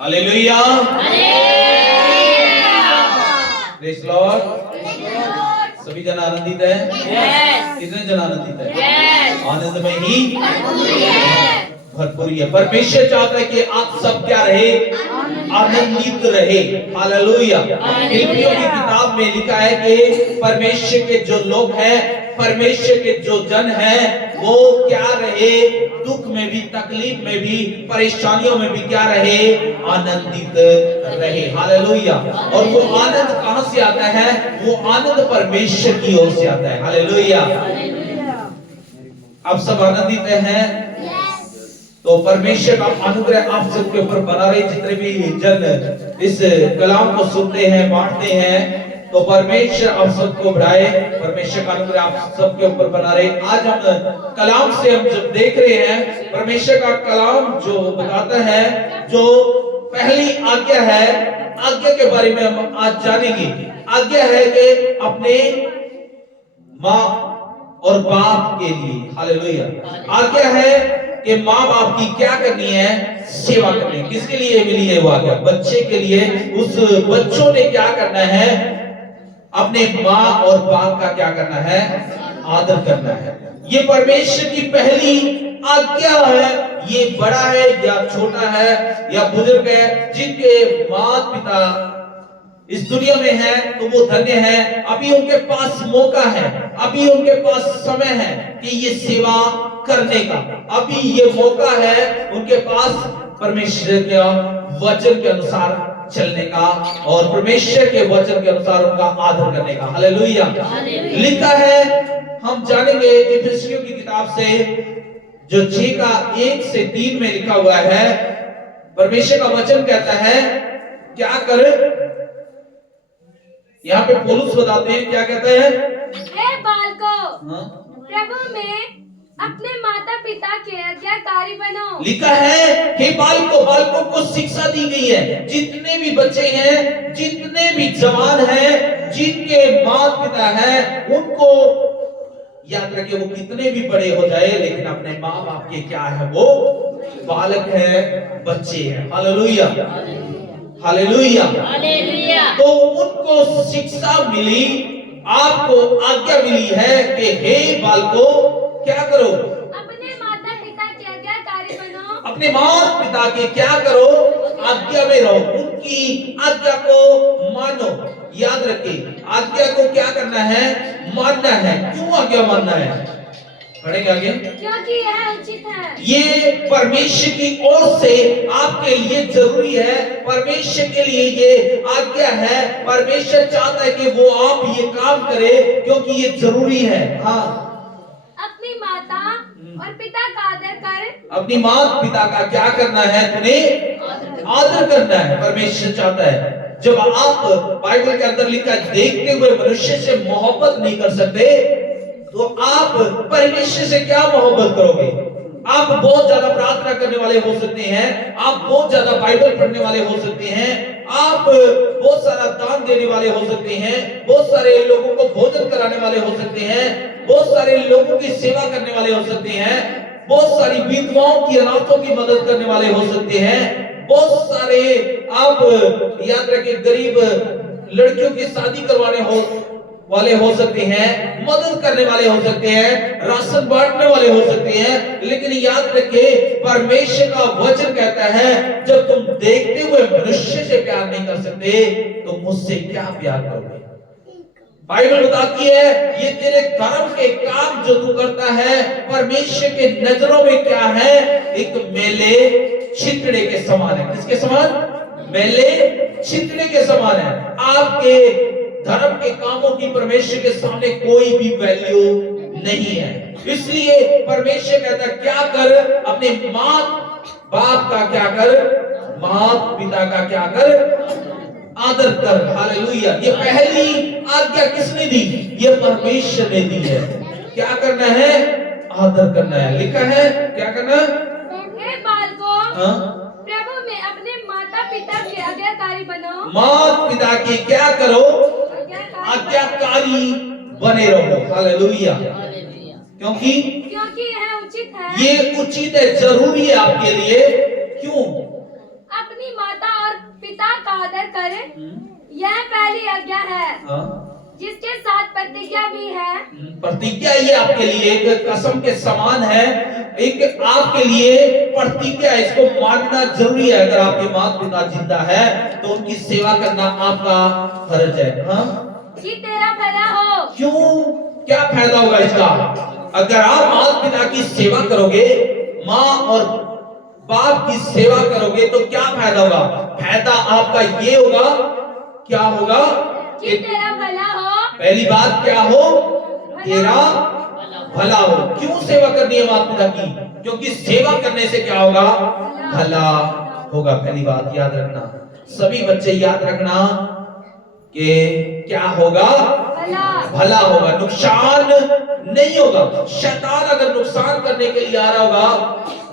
Hallelujah, praise Lord. सभी जन आनंदित है? कितने जन आनंदित है? आनंद में ही भरपूर है। परमेश्वर चाहता है कि आप सब क्या रहे? आनंदित रहे। हालेलुया। फिलिपियों की किताब में लिखा है कि परमेश्वर के जो लोग हैं, परमेश्वर के जो जन हैं, वो क्या रहे? दुख में भी, तकलीफ में भी, परेशानियों में भी क्या रहे? आनंदित रहे। हालेलुया। और वो आनंद कहां से आता है? वो आनंद परमेश्वर की ओर से आता है। हालेलुया। आप सब आनंदित हैं? तो परमेश्वर का अनुग्रह आप सबके ऊपर बना रहे। जितने भी जन इस कलाम को सुनते हैं, बांटते हैं, तो परमेश्वर आप सबको बढ़ाए। परमेश्वर का अनुग्रह आप सबके ऊपर बना रहे। आज हम कलाम से हम जब देख रहे हैं, परमेश्वर का कलाम जो बताता है, जो पहली आज्ञा है, आज्ञा के बारे में हम आज जानेंगे। आज्ञा है कि अपने माँ और बाप के लिए, हालेलुया। आज्ञा है कि माँ बाप की क्या करनी है? सेवा करनी है। किसके लिए मिली है वो आज्ञा? बच्चे के लिए। उस बच्चों ने क्या करना है? अपने माँ और बाप का क्या करना है? आदर करना है। ये परमेश्वर की पहली आज्ञा है। ये बड़ा है या छोटा है या बुजुर्ग है, जिनके माता पिता इस दुनिया में है, तो वो धन्य है। अभी उनके पास मौका है, अभी उनके पास समय है कि ये सेवा करने का। अभी ये मौका है उनके पास परमेश्वर के वचन के अनुसार चलने का और परमेश्वर के वचन के अनुसार उनका आदर करने का। हालेलुया। लिखा है, हम जानेंगे इफिसियों की किताब से, जो 6 का 1 से 3 में लिखा हुआ है। परमेश्वर का वचन कहता है क्या कर। यहाँ पे पौलुस बताते हैं, क्या कहते हैं? हे बालकों, प्रभु में अपने माता पिता के आज्ञाकारी बनो। लिखा है हे बालकों, बालकों को शिक्षा दी गई है। जितने भी बच्चे हैं, जितने भी जवान हैं, जिनके माता पिता हैं, उनको याद रखिए, वो कितने भी बड़े हो जाए, लेकिन अपने माँ बाप के क्या है? वो बालक है, बच्चे हैं। Hallelujah, hallelujah, hallelujah. तो उनको शिक्षा मिली, आपको आज्ञा मिली है कि हे बालकों, क्या करो? अपने माता पिता के आज्ञाकारी बनो। अपने माता पिता के क्या करो? आज्ञा में रहो, उनकी आज्ञा को मानो। याद रखिए, आज्ञा को क्या करना है? मानना है। क्यों आज्ञा मानना है? पढ़ेंगे आगे। क्योंकि यह उचित है। ये परमेश्वर की ओर से आपके लिए जरूरी है। परमेश्वर के लिए ये आज्ञा है। परमेश्वर चाहता है कि वो आप ये काम करें, क्योंकि ये जरूरी है। हाँ, अपनी माता और पिता का आदर कर। अपनी माता पिता का क्या करना है? तुम्हें आदर करना है। परमेश्वर चाहता है, जब आप बाइबल के अंदर लिखा देखते हुए मनुष्य से मोहब्बत नहीं कर सकते, तो आप परमेश्वर से क्या मोहब्बत करोगे? आप बहुत ज्यादा प्रार्थना करने वाले हो सकते हैं, आप बहुत ज्यादा बाइबल पढ़ने वाले हो सकते हैं, आप बहुत सारा दान देने वाले हो सकते हैं, बहुत सारे लोगों को भोजन कराने वाले हो सकते हैं, बहुत सारे लोगों की सेवा करने वाले हो सकते हैं, बहुत सारी विधवाओं की, अनाथों की मदद करने वाले हो सकते हैं, बहुत सारे आप याद रखें गरीब लड़कियों की शादी करवाने वाले हो सकते हैं, मदद करने वाले हो सकते हैं, राशन बांटने वाले हो सकते हैं। लेकिन याद रखिए, परमेश्वर का वचन कहता है, जब तुम देखते हुए मनुष्य से प्यार नहीं कर सकते, तो मुझसे क्या प्यार करोगे? बाइबल बताती है, ये तेरे धर्म के काम जो तू करता है, परमेश्वर के नजरों में क्या है? एक मेले छितड़े के समान है। किसके समान? मेले छितड़े के समान है। आपके धर्म के कामों की परमेश्वर के सामने कोई भी वैल्यू नहीं है। इसलिए परमेश्वर कहता है, क्या कर? अपने माँ बाप का क्या कर? माता पिता का क्या कर? आदर कर। हालेलुया। ये पहली आज्ञा किसने दी? ये परमेश्वर ने दी है। क्या करना है? आदर करना है। लिखा है क्या करना? हे बालकों, प्रभु में अपने माता पिता के आज्ञाकारी बनो। माता पिता की क्या करो? आज्ञाकारी बने रहो। हालेलुया। क्योंकि यह उचित है। ये उचित है, जरूरी है आपके लिए। क्यों? अपनी माता आदर कर, यह पहली आज्ञा है, हाँ, जिसके साथ प्रतिज्ञा भी है। प्रतिज्ञा ये आपके लिए एक कसम के समान है, एक आपके लिए प्रतिज्ञा, इसको मानना जरूरी है। अगर आपके माता पिता जिंदा है तो उनकी सेवा करना आपका फर्ज है। हाँ, कि तेरा भला हो। क्यों, क्या फायदा होगा इसका? अगर आप माता पिता की सेवा करोगे, माँ और बाप की सेवा करोगे तो क्या फायदा होगा? फायदा आपका ये होगा, क्या होगा? कि तेरा भला हो। पहली बात क्या हो? तेरा भला हो। क्यों सेवा करनी है माता पिता की? क्योंकि सेवा करने से क्या होगा? भला होगा। पहली बात याद रखना, सभी बच्चे याद रखना कि क्या होगा? भला होगा, नुकसान नहीं होगा। शैतान अगर नुकसान करने के लिए आ रहा होगा,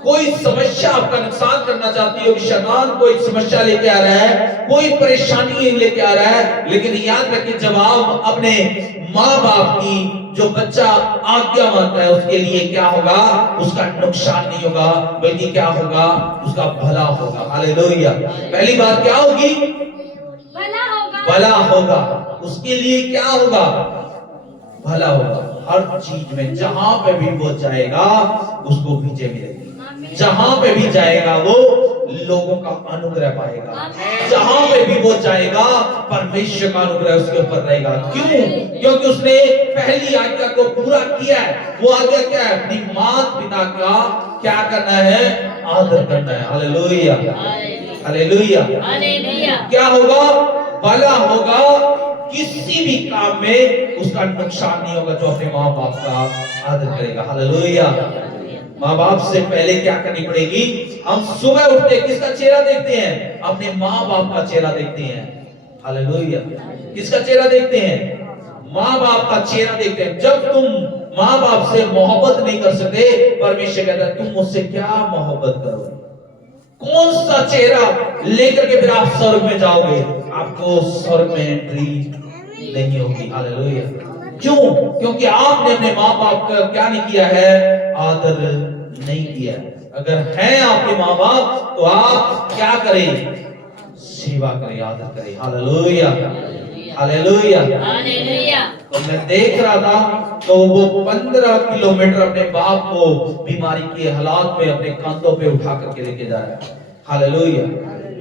कोई समस्या आपका नुकसान करना चाहती होगी, शैतान कोई समस्या लेके आ रहा है, कोई परेशानी लेके आ रहा है, लेकिन याद रखिए जब आप अपने माँ बाप की जो बच्चा आज्ञा मानता है उसके लिए क्या होगा? उसका नुकसान नहीं होगा, बल्कि क्या होगा? उसका भला होगा। हालेलुया। पहली बात क्या होगी? भला होगा। भला होगा। उसके लिए क्या होगा? भला होगा। हर चीज में जहां पे भी वो जाएगा उसको विजय मिलेगी, जहां पे भी जाएगा वो लोगों का अनुग्रह पाएगा, जहां पे भी वो जाएगा परमेश्वर का अनुग्रह उसके ऊपर रहेगा। क्यों? क्योंकि उसने पहली आज्ञा को पूरा किया है। वो आज्ञा क्या है? अपनी माता पिता का क्या करना है? आदर करना है। Hallelujah, hallelujah, hallelujah. क्या होगा? भला होगा। किसी भी काम में उसका नुकसान नहीं होगा जो अपने माँ बाप का आदर करेगा। हालेलुया। माँ बाप से पहले क्या करनी पड़ेगी? हम सुबह उठते किसका चेहरा देखते हैं? अपने माँ बाप का चेहरा देखते हैं। हालेलुया। किसका चेहरा देखते हैं? माँ बाप का चेहरा देखते हैं। जब तुम माँ बाप से मोहब्बत नहीं कर सकते, परमेश्वर कहता है तुम मुझसे क्या मोहब्बत करोगे? कौन सा चेहरा लेकर के फिर आप स्वर्ग में जाओगे? आपको स्वर्ग में एंट्री नहीं होगी। हालेलुया। क्यों? क्योंकि आपने अपने माँ बाप का क्या नहीं किया है? आदर नहीं किया। अगर हैं आपके माँ बाप तो आप क्या करें? सेवा करें, आदर करें। Hallelujah, hallelujah, hallelujah. तो मैं देख रहा था तो वो 15 किलोमीटर अपने बाप को बीमारी के हालात में अपने कंधों पे उठा करके लेके जा रहा है। हालेलुया।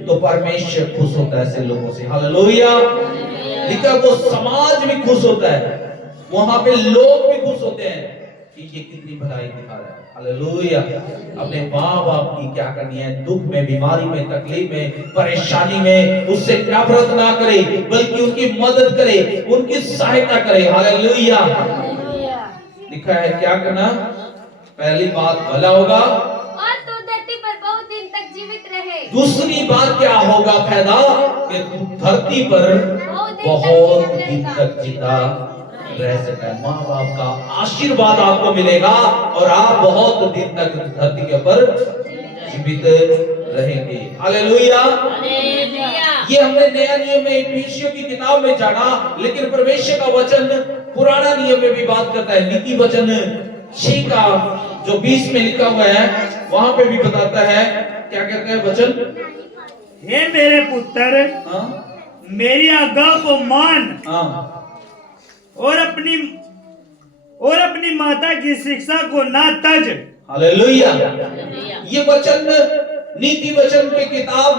तो परमेश्वर खुश होता है ऐसे लोगों से। हालेलुया। लिखा वो समाज भी खुश होता है, वहां पे लोग भी खुश होते हैं कि ये कितनी भलाई दिखा रहा है। हालेलुया। अपने माँ बाप की क्या करनी है? दुख में, बीमारी में, तकलीफ में, परेशानी में उससे नफरत ना करे, बल्कि उनकी मदद करे, उनकी सहायता करे। हालेलुया। लिखा है क्या करना? पहली बात भला होगा और तू धरती पर बहुत दिन तक जीवित रहे। दूसरी बात क्या होगा फायदा? कि तू धरती पर बहुत दिन तक जिंदा रह सकता है। माँ बाप का आशीर्वाद आपको मिलेगा और आप बहुत दिन तक धरती के ऊपर जीवित रहेंगे। हालेलुया। ये हमने नया नियम में इफिसियों की किताब में जाना, लेकिन परमेश्वर का वचन पुराना नियम में भी बात करता है। नीति वचन 6 का जो 20 में लिखा हुआ है वहां पे भी बताता है। क्या कहता है वचन? हे मेरे पुत्र, मेरी आज्ञा को मान और अपनी माता की शिक्षा को ना तज। हालेलुया। ये वचन नीति वचन की किताब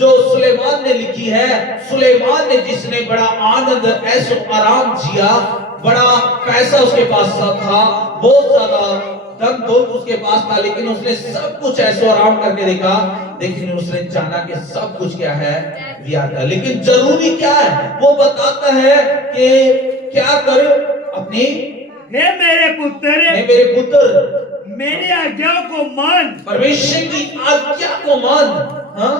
जो सुलेमान ने लिखी है, सुलेमान ने जिसने बड़ा आनंद ऐशो आराम जिया, बड़ा पैसा उसके पास था, बहुत ज्यादा धन दौलत उसके पास था, लेकिन उसने सब कुछ ऐशो आराम करके देखा, लेकिन उसने जाना कि सब कुछ क्या है? व्यर्थ है। लेकिन जरूरी क्या है? वो बताता है कि क्या कर? अपनी हे मेरे पुत्र, मेरी आज्ञा को मान, परमेश्वर की आज्ञा को मान, हाँ?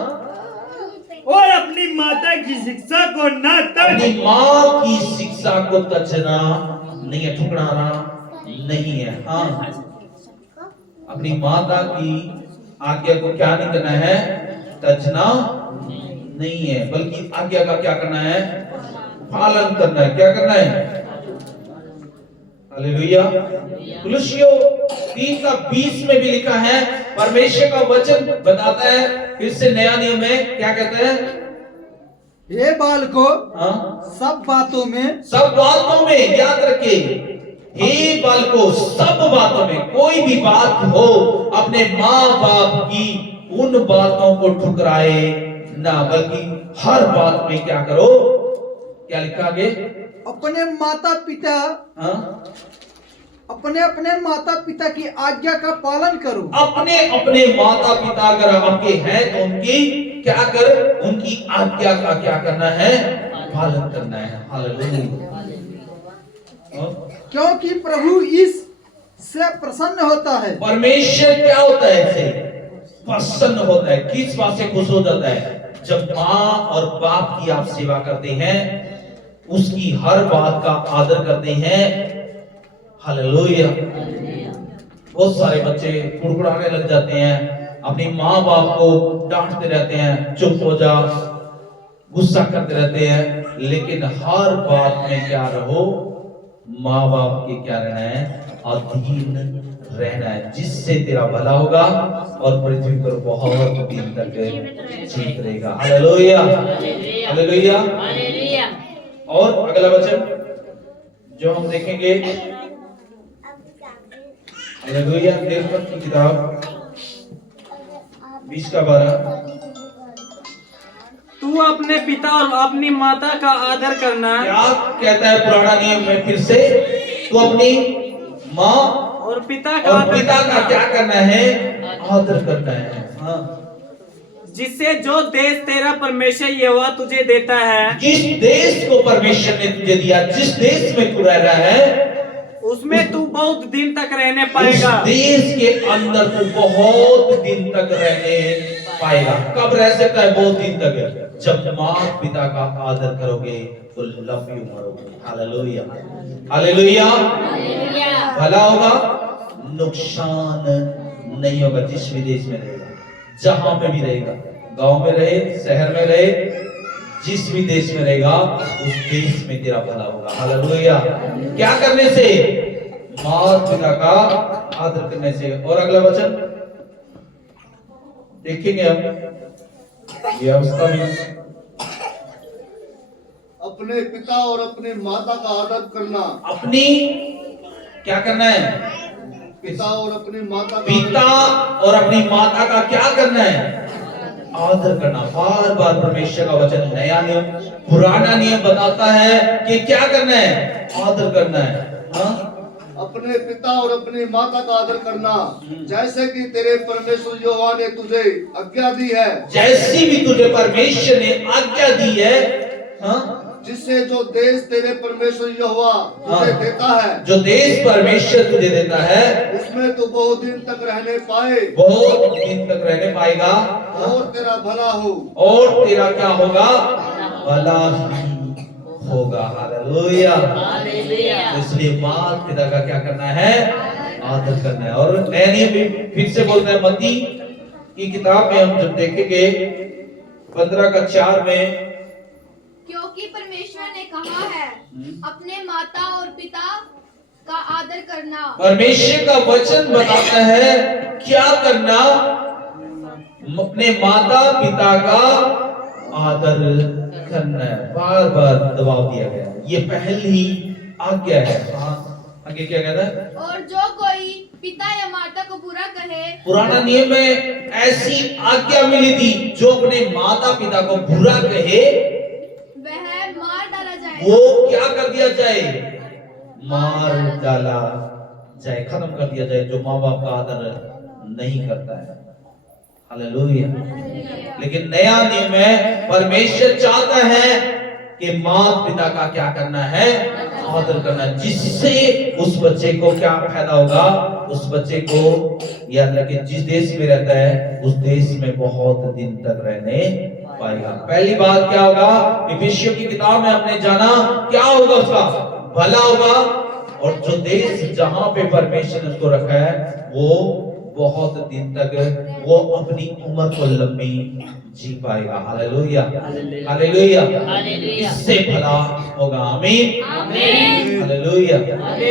और अपनी माता की शिक्षा को न तज। अपनी माँ की शिक्षा को तजना नहीं है, ठुकराना नहीं है। हाँ, अपनी माता की आज्ञा को क्या नहीं करना है? तजना नहीं है, बल्कि आज्ञा का क्या करना है? पालन करना है। क्या करना है? हालेलुया। कुलुस्सियों 3:20 में भी लिखा है, परमेश्वर का वचन बताता है, फिर से नया नियम में क्या कहता है? हे बालको, हाँ, सब बातों में सब बातों में याद रखे, हे बालको, सब बातों में कोई भी बात हो अपने माँ बाप की उन बातों को ठुकराए ना, बल्कि हर बात में क्या करो, क्या लिखा आगे, अपने माता पिता हाँ, अपने अपने माता पिता की आज्ञा का पालन करो। अपने अपने माता पिता अगर आपके हैं तो उनकी क्या कर, उनकी आज्ञा का क्या करना है, पालन करना है। हालेलुया। क्योंकि प्रभु इस से प्रसन्न होता है। परमेश्वर क्या होता है, इससे प्रसन्न होता है। किस बात से खुश हो जाता है, जब माँ और बाप की आप सेवा करते हैं, उसकी हर बात का आदर करते हैं। हालेलुया। बहुत सारे बच्चे कुड़कुड़ाने लग जाते हैं, अपनी माँ बाप को डांटते रहते हैं, चुप हो जा, गुस्सा करते रहते हैं, लेकिन हर बात में क्या रहो, माँ बाप के क्या रहना है, अधीन रहना है, जिससे तेरा भला होगा और पृथ्वी पर बहुत दिन तक जीवित रहेगा। Hallelujah, hallelujah. और अगला वचन जो हम देखेंगे, हालेलुया, देवपद की किताब 20 का 12। तू अपने पिता और अपनी माता का आदर करना। क्या कहता है पुराना नियम में फिर से, तो अपनी माँ और पिता का और आदर पिता का करना, क्या करना है, आदर करना है। हाँ, जिससे जो देश तेरा परमेश्वर यहोवा तुझे देता है, जिस देश को परमेश्वर ने तुझे दिया, जिस देश में तू रह रहा है, उसमें तू बहुत दिन तक रहने उस पाएगा। देश के अंदर तू बहुत दिन तक रहने पाएगा। कब रह सकता है बहुत दिन तक, जब माँ पिता का आदर करोगे तो लंबी उम्र होगी। Hallelujah, hallelujah. भला होगा, नुकसान नहीं होगा। जिस भी देश में रहेगा, जहां पे भी रहेगा, गांव में रहे, शहर में रहे, जिस भी देश में रहेगा, उस देश में तेरा भला होगा। हालेलुया। क्या करने से, माँ पिता का आदर करने से। और अगला वचन देखेंगे हम, ये अवस्था में अपने पिता और अपने माता का आदर करना। अपनी क्या करना है, पिता और अपनी माता का पिता और अपनी माता का क्या करना है, आदर करना। बार बार परमेश्वर का वचन, नया नियम, पुराना नियम बताता है कि क्या करना है, आदर करना है। हाँ? अपने पिता और अपनी माता का आदर करना, जैसे कि तेरे परमेश्वर यहोवा ने तुझे आज्ञा दी है। जैसी भी तुझे परमेश्वर ने आज्ञा दी है, हाँ? जिससे जो देश तेरे परमेश्वर यहोवा तुझे हाँ। देता है, जो देश परमेश्वर तुझे देता है, उसमें तू बहुत दिन तक रहने पाए, बहुत दिन तक रहने पाएगा, और तेरा भला हो। और तेरा क्या होगा, भला ही होगा। हालेलुया। तो इसलिए माँ पिता का क्या करना है, आदर करना है। और नया नियम भी फिर से बोलता है, मत्ती की किताब में हम जब देखेंगे 15 का 4 में, क्योंकि परमेश्वर ने कहा है, अपने माता और पिता का आदर करना। परमेश्वर का वचन बताता है क्या करना, अपने माता पिता का आदर करना है। बार बार दबाव दिया गया, ये पहली आज्ञा है। हाँ, आगे क्या कहता है, और जो कोई पिता या माता को बुरा कहे, पुराना नियम में ऐसी आज्ञा मिली थी, जो अपने माता पिता को बुरा कहे वह मार डाला जाए। वो क्या कर दिया जाए, मार डाला जाए, खत्म कर दिया जाए, जो माँ बाप का आदर नहीं करता है। हालेलुया। लेकिन नया नियम में परमेश्वर चाहता है कि माता पिता का क्या करना है, आदर करना, जिससे उस बच्चे को क्या फायदा होगा, उस बच्चे को याद रखें, जिस देश में रहता है उस देश में बहुत दिन तक रहने पाएगा। पहली बात क्या होगा, इफिसियों की किताब में हमने जाना, क्या होगा, उसका भला होगा, और जो देश जहां पे परमेश्वर ने उसको रखा है, वो बहुत दिन तक वो अपनी उम्र को लंबी जी पाएगा। Hallelujah, hallelujah. इससे भला होगा। आमीन, हालेलुया।